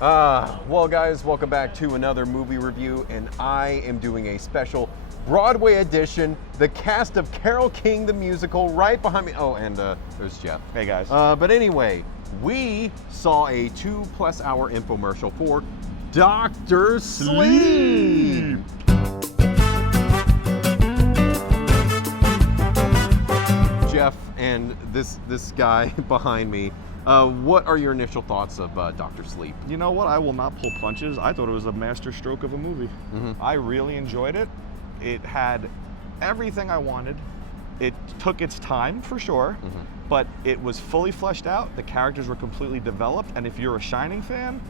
Well guys, welcome back to another movie review, and I am doing a special Broadway edition, the cast of Carole King the musical right behind me. Oh, and there's Jeff. Hey guys. But anyway, we saw a 2+ hour infomercial for Dr. Sleep. Jeff and this guy behind me, what are your initial thoughts of Dr. Sleep? You know what? I will not pull punches. I thought it was a master stroke of a movie. I really enjoyed it. It had everything I wanted. It took its time for sure, but it was fully fleshed out. The characters were completely developed, and if you're a Shining fan,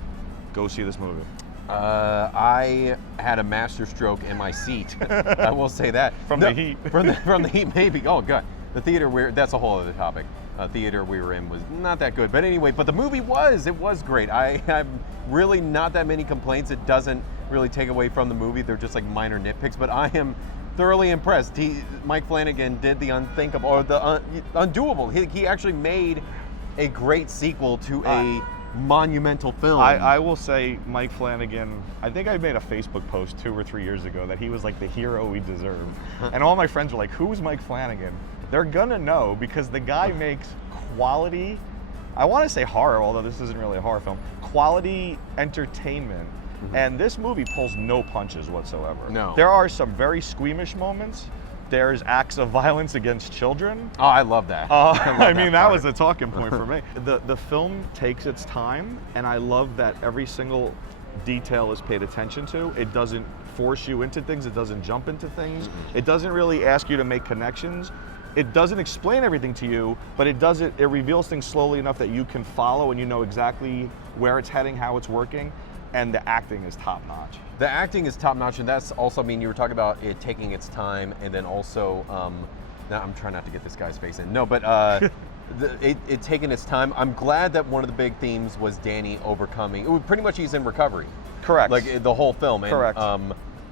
go see this movie. I had a master stroke in my seat. I will say that. The heat. From the heat, maybe. Oh god, the theater that's a whole other topic. Theater we were in was not that good, but anyway. But the movie it was great. I have really not that many complaints. It doesn't really take away from the movie. They're just like minor nitpicks. But I am thoroughly impressed. Mike Flanagan did the unthinkable or the undoable. He actually made a great sequel to a monumental film. I will say Mike Flanagan, I think I made a Facebook post 2 or 3 years ago that he was like the hero we deserve. And all my friends were like, who's Mike Flanagan? They're gonna know because the guy makes quality, I want to say horror, although this isn't really a horror film, quality entertainment. And this movie pulls no punches whatsoever. No. There are some very squeamish moments. There's acts of violence against children. Oh, I love that. I mean, that was a talking point for me. The film takes its time, and I love that every single detail is paid attention to. It doesn't force you into things. It doesn't jump into things. It doesn't really ask you to make connections. It doesn't explain everything to you, but it reveals things slowly enough that you can follow and you know exactly where it's heading, how it's working. And the acting is top notch. The acting is top notch, and that's also, I mean, you were talking about it taking its time, and then also, now I'm trying not to get this guy's face in. No, but it taking its time. I'm glad that one of the big themes was Danny overcoming. Pretty much he's in recovery. Correct. Like the whole film. And, correct.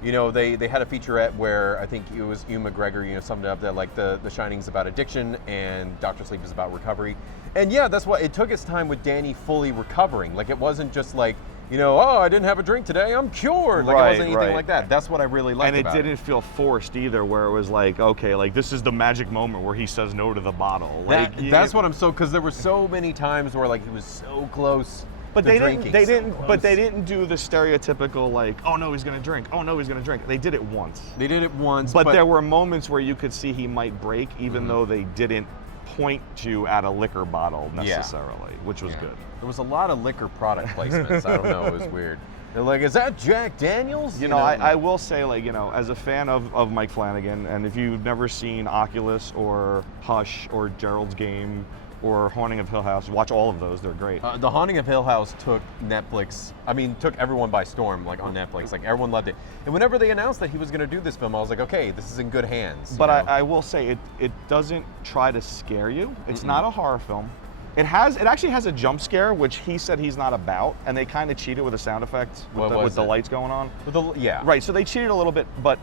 You know, they had a featurette where I think it was Ewan McGregor, you know, summed it up that like the Shining's about addiction and Dr. Sleep is about recovery. And yeah, that's why it took its time with Danny fully recovering. Like it wasn't just like, you know, oh, I didn't have a drink today, I'm cured. Like it wasn't anything like that. That's what I really liked about it. And it didn't feel forced either, where it was like, okay, like this is the magic moment where he says no to the bottle. Like, that's what I'm because there were so many times where like he was so close. But they didn't do the stereotypical like, oh no, he's gonna drink. Oh no, he's gonna drink. They did it once. They did it once. But there were moments where you could see he might break, even though they didn't point you at a liquor bottle necessarily, which was good. There was a lot of liquor product placements. I don't know, it was weird. They're like, is that Jack Daniels? You know, I will say, like, you know, as a fan of Mike Flanagan, and if you've never seen Oculus or Hush or Gerald's Game or Haunting of Hill House, watch all of those. They're great. The Haunting of Hill House took Netflix, took everyone by storm, like on Netflix. Like everyone loved it. And whenever they announced that he was going to do this film, I was like, okay, this is in good hands. But I will say, it doesn't try to scare you. It's not a horror film. It actually has a jump scare, which he said he's not about, and they kind of cheated with the sound effects with the lights going on. Yeah. Right, so they cheated a little bit, but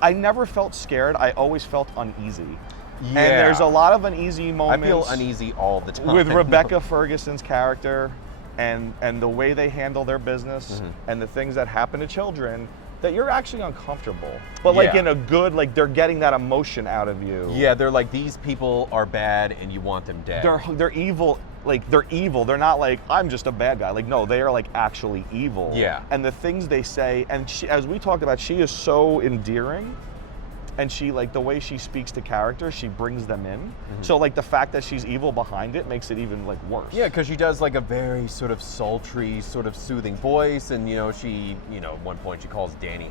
I never felt scared. I always felt uneasy. Yeah. And there's a lot of uneasy moments. I feel uneasy all the time. With Rebecca Ferguson's character and the way they handle their business and the things that happen to children, that you're actually uncomfortable. But like in a good, like they're getting that emotion out of you. Yeah, they're like, these people are bad and you want them dead. They're evil. Like they're evil. They're not like, I'm just a bad guy. Like no, they are like actually evil. Yeah. And the things they say, and she, as we talked about, she is so endearing. And she, like, the way she speaks to characters, she brings them in. So, like, the fact that she's evil behind it makes it even, like, worse. Yeah, because she does, like, a very sort of sultry, sort of soothing voice. And, you know, she, you know, at one point she calls Danny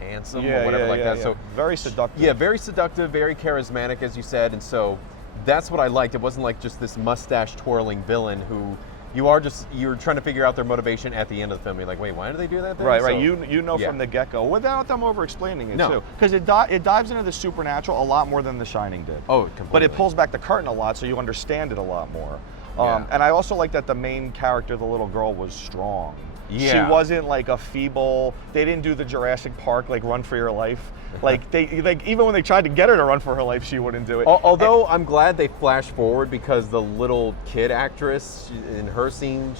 handsome or whatever like that. So very seductive. Yeah, very seductive, very charismatic, as you said. And so that's what I liked. It wasn't like just this mustache-twirling villain who... You're trying to figure out their motivation at the end of the film. You're like, wait, why do they do that then? Right. You know from the get-go, without them over-explaining it too. Because it dives into the supernatural a lot more than The Shining did. Oh, completely. But it pulls back the curtain a lot, so you understand it a lot more. Yeah. And I also like that the main character, the little girl, was strong. Yeah. She wasn't like a feeble. They didn't do the Jurassic Park like run for your life. Like even when they tried to get her to run for her life, she wouldn't do it. Although I'm glad they flashed forward because the little kid actress in her scene,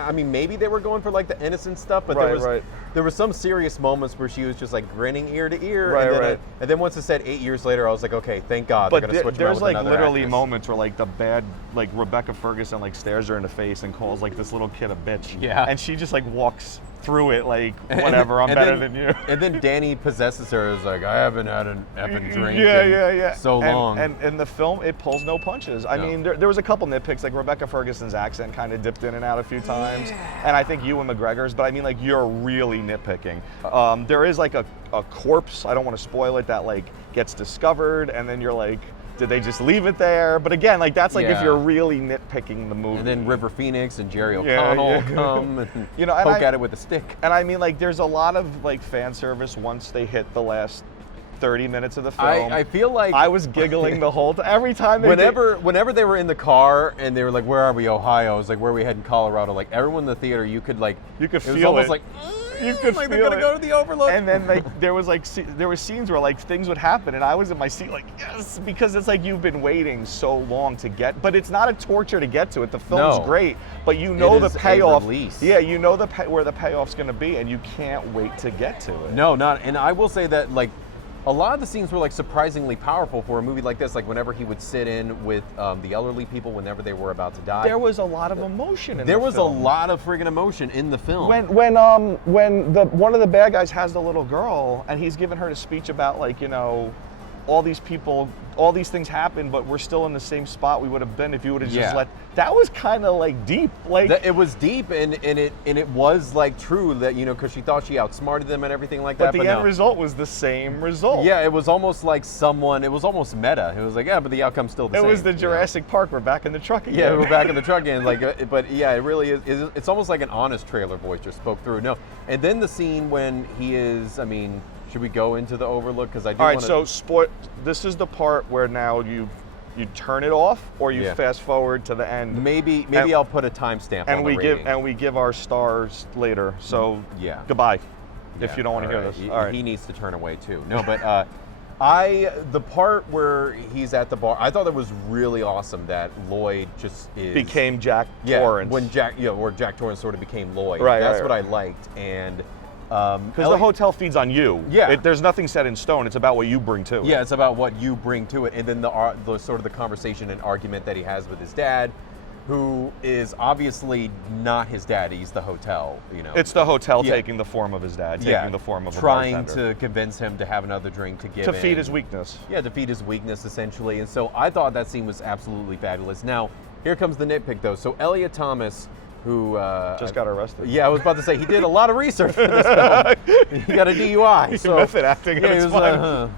I mean, maybe they were going for like the innocent stuff, but there was some serious moments where she was just like grinning ear to ear. And then once it said 8 years later, I was like, okay, thank God they're gonna switch there's with like another literally actress. moments where like the bad, like Rebecca Ferguson like stares her in the face and calls like this little kid a bitch. Yeah. And she just like walks through it like, whatever, I'm better than you. And then Danny possesses her as like, I haven't had an effing drink yeah. so long. And the film, it pulls no punches. I mean, there was a couple nitpicks, like Rebecca Ferguson's accent kind of dipped in and out a few times. And I think Ewan McGregor's, but I mean, like, you're really nitpicking. There is like a corpse, I don't want to spoil it, that like gets discovered, and then you're like, did they just leave it there? But again, like that's like if you're really nitpicking the movie. And then River Phoenix and Jerry O'Connell come and poke at it with a stick. And I mean, like, there's a lot of like fan service once they hit the last 30 minutes of the film. I feel like I was giggling the whole time. Every time they whenever they were in the car and they were like, "Where are we, Ohio?" I was like, "Where are we heading, Colorado?" Like everyone in the theater, you could feel it was almost like you could like feel they're gonna it. go to the Overlook. And then like there were scenes where like things would happen, and I was in my seat like, yes, because it's like you've been waiting so long to get. But it's not a torture to get to it. The film's great, but you know the payoff. Yeah, you know where the payoff's gonna be, and you can't wait to get to it. No, not. And I will say that like a lot of the scenes were like surprisingly powerful for a movie like this. Like whenever he would sit in with the elderly people whenever they were about to die. There was a lot of emotion in there the was film. a lot of friggin' emotion in the film. When one of the bad guys has the little girl and he's giving her a speech about like, you know, all these people, all these things happen, but we're still in the same spot we would have been if you would have just let. That was kind of like deep, like it was deep, and it was like true that, you know, because she thought she outsmarted them and everything like but that. The end result was the same result. Yeah, it was almost like it was almost meta. It was like, yeah, but the outcome's still the same. It was the Jurassic Park. We're back in the truck again. Yeah, we're back in the truck again. Like, but yeah, it really is. It's almost like an honest trailer voice just spoke through. No, and then the scene when he is, I mean. Should we go into the Overlook? Because I do. All right, so this is the part where now you turn it off, or you fast forward to the end. Maybe I'll put a timestamp on the rating. we give our stars later. So goodbye, if you don't want to hear this. All right. He needs to turn away too. No, but the part where he's at the bar, I thought that was really awesome. That Lloyd just became Jack Torrance. When where Jack Torrance sort of became Lloyd. Right. That's what I liked. And because the hotel feeds on you. Yeah. There's nothing set in stone. It's about what you bring to it. Yeah, it's about what you bring to it, and then the sort of the conversation and argument that he has with his dad, who is obviously not his dad. He's the hotel. You know, it's the hotel taking the form of his dad, taking the form of a bartender. Trying to convince him to have another drink to give to feed his weakness. Yeah, to feed his weakness essentially. And so I thought that scene was absolutely fabulous. Now here comes the nitpick though. So Elliot Thomas, who just got arrested. Yeah, I was about to say he did a lot of research for this film. He got a DUI. So method acting. Yeah, he was,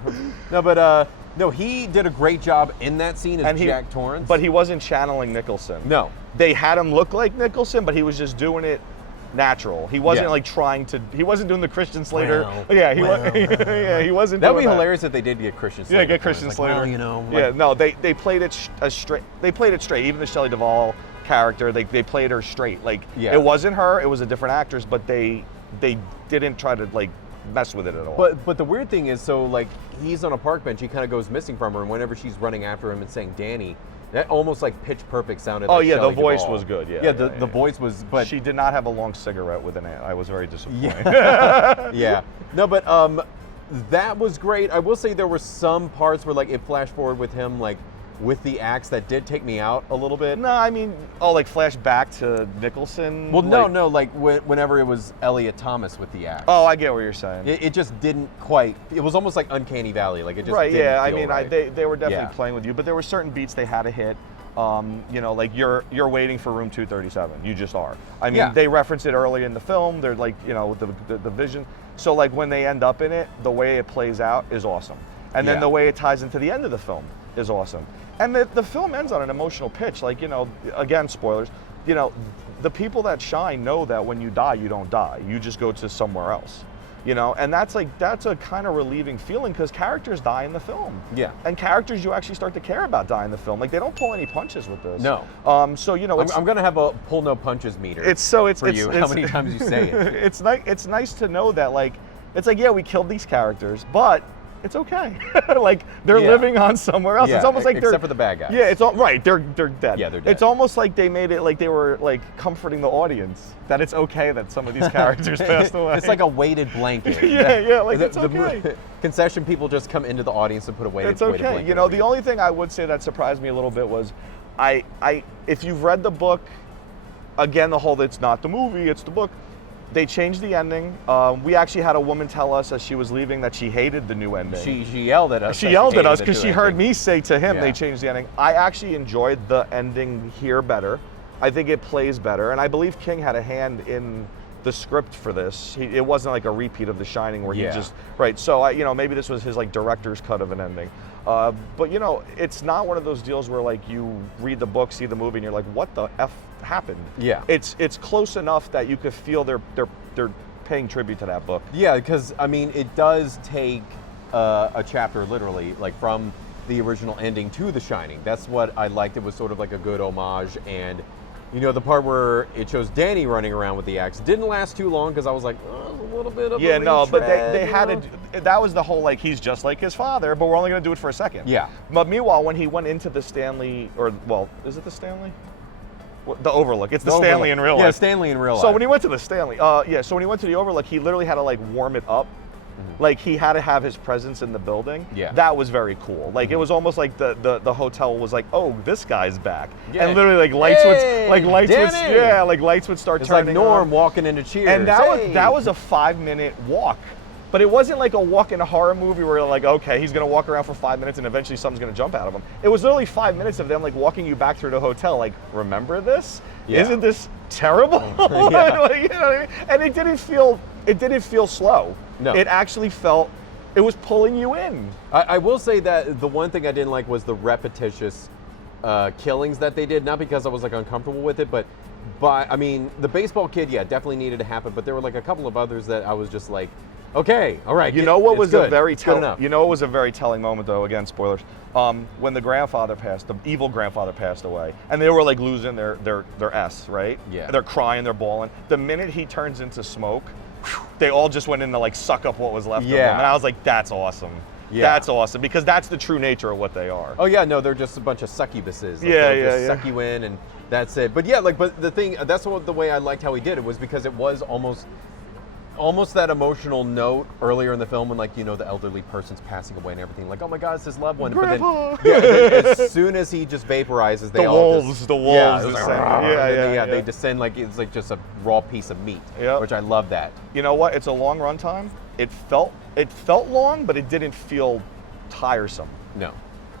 no, but no, he did a great job in that scene as Jack Torrance. But he wasn't channeling Nicholson. No, they had him look like Nicholson, but he was just doing it natural. He wasn't like trying to. He wasn't doing the Christian Slater. He wasn't. That would be hilarious if they did get Christian Slater. Yeah, get Christian Slater. Well, you know. Yeah, no, they played it straight. They played it straight. Even the Shelley Duvall character, they played her straight. Like it wasn't her. It was a different actress, but they didn't try to like mess with it at all. But the weird thing is, so like he's on a park bench, he kind of goes missing from her, and whenever she's running after him and saying Danny, that almost like Pitch Perfect sounded. Oh like yeah, Shelley the voice Duvall. was good. The voice was. But she did not have a long cigarette with an ant. I was very disappointed. Yeah. No, but that was great. I will say there were some parts where like it flashed forward with him like with the axe that did take me out a little bit. No, I mean, like flash back to Nicholson? Well, like whenever it was Elliot Thomas with the axe. Oh, I get what you're saying. It just didn't quite, it was almost like Uncanny Valley, like it just right, didn't yeah, feel I mean, right. they were definitely playing with you, but there were certain beats they had to hit. You know, like you're waiting for room 237. You just are. I mean, they reference it early in the film. They're like, you know, the vision. So like when they end up in it, the way it plays out is awesome. And then the way it ties into the end of the film is awesome. And the film ends on an emotional pitch. Like, you know, again, spoilers, you know, the people that shine know that when you die, you don't die. You just go to somewhere else. You know, and that's a kind of relieving feeling because characters die in the film. Yeah. And characters you actually start to care about die in the film. Like they don't pull any punches with this. No. So you know, I'm gonna have a pull no punches meter. It's for you. How many times you say it? It's nice to know that it's like yeah, we killed these characters, but it's okay. Like they're living on somewhere else. Yeah, it's almost like except for the bad guys. Yeah, it's all right. They're dead. Yeah, they're dead. It's almost like they made it like they were like comforting the audience that it's okay that some of these characters passed away. It's like a weighted blanket. yeah, like it's the okay. concession people just come into the audience and put a weighted. It's okay. Weighted blanket You know, over the only thing I would say that surprised me a little bit was, if you've read the book, again the whole it's not the movie, it's the book. They changed the ending. We actually had a woman tell us as she was leaving that she hated the new ending. She yelled at us. She yelled at hated us the because new she heard ending. me say to him Yeah. they changed the ending. I actually enjoyed the ending here better. I think it plays better, and I believe King had a hand in the script for this. It wasn't like a repeat of The Shining where he just right. So maybe this was his like director's cut of an ending. But you know, it's not one of those deals where like you read the book, see the movie, and you're like, what the F happened? Yeah. It's close enough that you could feel they're paying tribute to that book. Yeah, because I mean, it does take a chapter literally, like from the original ending to The Shining. That's what I liked. It was sort of like a good homage, and you know, the part where it shows Danny running around with the axe didn't last too long because I was like, oh, a little bit of a but they retread, had you know? that was the whole like he's just like his father, but we're only going to do it for a second. Yeah. But meanwhile, when he went into the Stanley, is it the Stanley? The Overlook. It's the Stanley in real life. Yeah, Stanley in real life. So when he went to the Stanley, so when he went to the Overlook, he literally had to like warm it up. Like he had to have his presence in the building. Yeah. That was very cool. Like it was almost like the hotel was like, oh, this guy's back. Yeah. And literally like lights Danny! would lights would start It's like turning Norm on. walking into Cheers. And Hey! that was a 5-minute walk. But it wasn't like a walk in a horror movie where you're like, okay, he's gonna walk around for 5 minutes and eventually something's gonna jump out of him. It was literally 5 minutes of them like walking you back through the hotel, like, remember this? Yeah. Isn't this terrible? Yeah. Like, you know what I mean? And it didn't feel slow. No. It actually felt it was pulling you in. I will say that the one thing I didn't like was the repetitious killings that they did. Not because I was like uncomfortable with it, but I mean, the baseball kid, yeah, definitely needed to happen. But there were like a couple of others that I was just like, okay, all right. You know what was good. a very It's good enough. You know what was a very telling moment though? Again, spoilers. When the evil grandfather passed away, and they were like losing their S, right? Yeah. They're crying, they're bawling. The minute he turns into smoke, they all just went in to like suck up what was left of Yeah. them, and I was like, that's awesome. Yeah. That's awesome because that's the true nature of what they are. Oh yeah, no, they're just a bunch of succubuses. Like, Yeah, they'll yeah, just yeah. suck you in, and that's it. But yeah, but the thing, that's the way I liked how he did it was because it was almost that emotional note earlier in the film when like the elderly person's passing away and everything, like, oh my God, it's his loved one. Grandpa! But then, as soon as he just vaporizes, they The all wolves just, descend. it's like, Yeah, they descend like it's like just a raw piece of meat. Yep. Which I love that. You know what? It's a long run time. It felt long, but it didn't feel tiresome. No.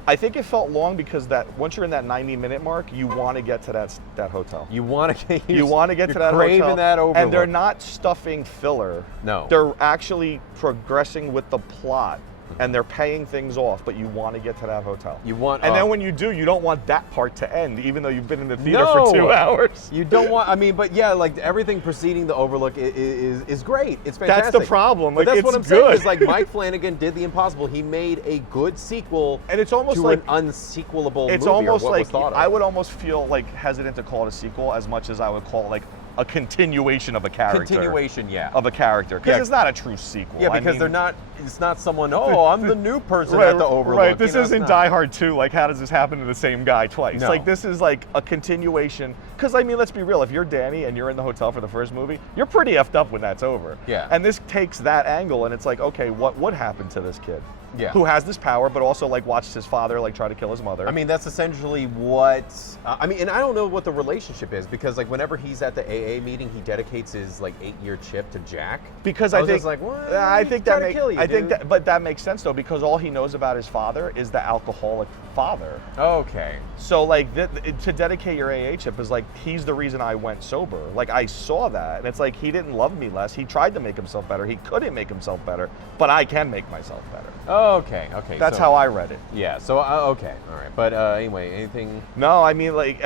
I think it felt long because that once you're in that 90-minute mark, you want to get to that hotel. You want to get to that craving hotel. that overlook. And they're not stuffing filler. No. They're actually progressing with the plot. And they're paying things off, but you want to get to that hotel. And then when you do, you don't want that part to end, even though you've been in the theater for 2 hours. You don't want. I mean, but yeah, like everything preceding the Overlook is great. It's fantastic. That's the problem. But Like, that's what I'm it's saying. good. Is like Mike Flanagan did the impossible. He made a good sequel, And it's almost to like an unsequelable it's movie. almost or what like was thought of. I would almost feel like hesitant to call it a sequel as much as I would call it like a continuation of a character. Continuation, yeah. Of a character, because Yeah. it's not a true sequel. Yeah, I because mean, they're not. It's not someone. Oh, I'm the new person right, at the Overlook. Right. This you know, it's isn't not. Die Hard 2. Like, how does this happen to the same guy twice? No. Like, this is like a continuation. Because I mean, let's be real. If you're Danny and you're in the hotel for the first movie, you're pretty effed up when that's over. Yeah. And this takes that angle, and it's like, okay, what would happen to this kid? Yeah. Who has this power, but also like watched his father like try to kill his mother. I mean, that's essentially what. I mean, and I don't know what the relationship is because, like, whenever he's at the AA meeting, he dedicates his like 8-year chip to Jack. Because I I was think just like, what? I He's think trying that to kill you, I think dude. that, but that makes sense though because all he knows about his father is the alcoholic father. Okay. So like to dedicate your AA chip is like he's the reason I went sober. Like I saw that, and it's like he didn't love me less. He tried to make himself better. He couldn't make himself better, but I can make myself better. Okay. That's so, how I read it. Yeah. So okay. All right. But anyway, anything? No, I mean like,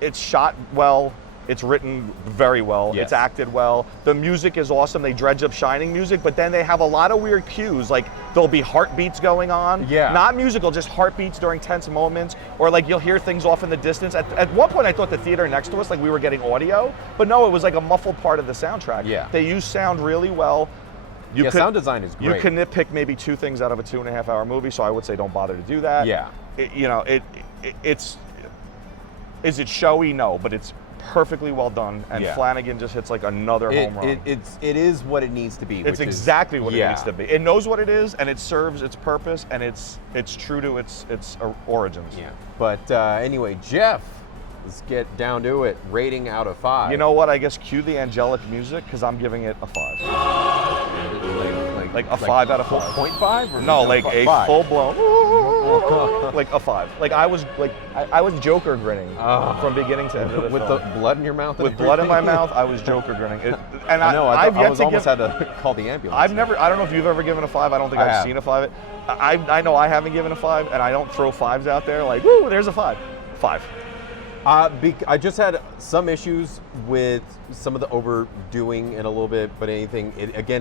it's shot well. It's written very well. Yes. It's acted well. The music is awesome. They dredge up Shining music, but then they have a lot of weird cues. Like there'll be heartbeats going on. Yeah. Not musical, just heartbeats during tense moments, or like you'll hear things off in the distance. At one point, I thought the theater next to us, like we were getting audio, but no, it was like a muffled part of the soundtrack. Yeah. They use sound really well. Sound design is great. You can nitpick maybe 2 things out of a 2.5-hour movie, so I would say don't bother to do that. Yeah. It's is it showy? No, but it's perfectly well done, and Yeah. Flanagan just hits like another home run. It is what it needs to be. It's which exactly is, what it needs to be. It knows what it is, and it serves its purpose, and it's true to its origins. Yeah. But anyway, Jeff, let's get down to it. Rating out of 5. You know what? I guess cue the angelic music because I'm giving it a 5. Like a 5 out of 5. 0.5? Or No, like a 5? full blown, like a 5. Like I was Joker grinning from beginning to end of the with film. the blood in your mouth. With blood in my mouth, I was Joker grinning. And I know. I've I yet was to almost give. had to call the ambulance. I don't know if you've ever given a 5. I don't think I I've have. seen a 5. I know I haven't given a 5, and I don't throw 5s out there like, woo, there's a 5. 5. I just had some issues with some of the overdoing in a little bit, but again,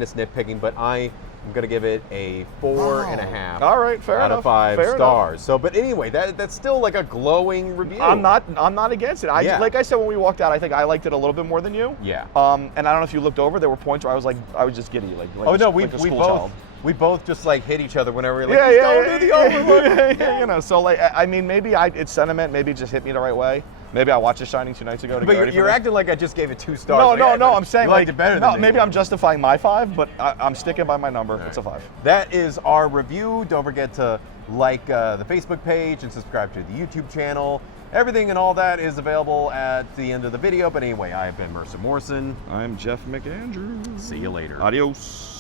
it's nitpicking, but I'm going to give it a 4.5. All right, fair out enough. of 5 Fair stars. enough. So, but anyway, that's still like a glowing review. I'm not against it. Yeah. Like I said when we walked out, I think I liked it a little bit more than you. Yeah. And I don't know if you looked over. There were points where I was just giddy, like Oh no, like a we school both child. we both just like hit each other whenever we were like, Yeah, "Just don't do the overlook." yeah, you know. So like, I mean, maybe it's sentiment. Maybe it just hit me the right way. Maybe I watched The Shining 2 nights ago to But get ready for you're this. acting like I just gave it 2 stars. No, Like, no, yeah, no. but I'm saying you like liked it better no, than me. maybe I'm justifying my 5, but I'm sticking by my number. It's a 5. That is our review. Don't forget to like the Facebook page and subscribe to the YouTube channel. Everything and all that is available at the end of the video. But anyway, I have been Mercer Morrison. I'm Jeff McAndrew. See you later. Adios.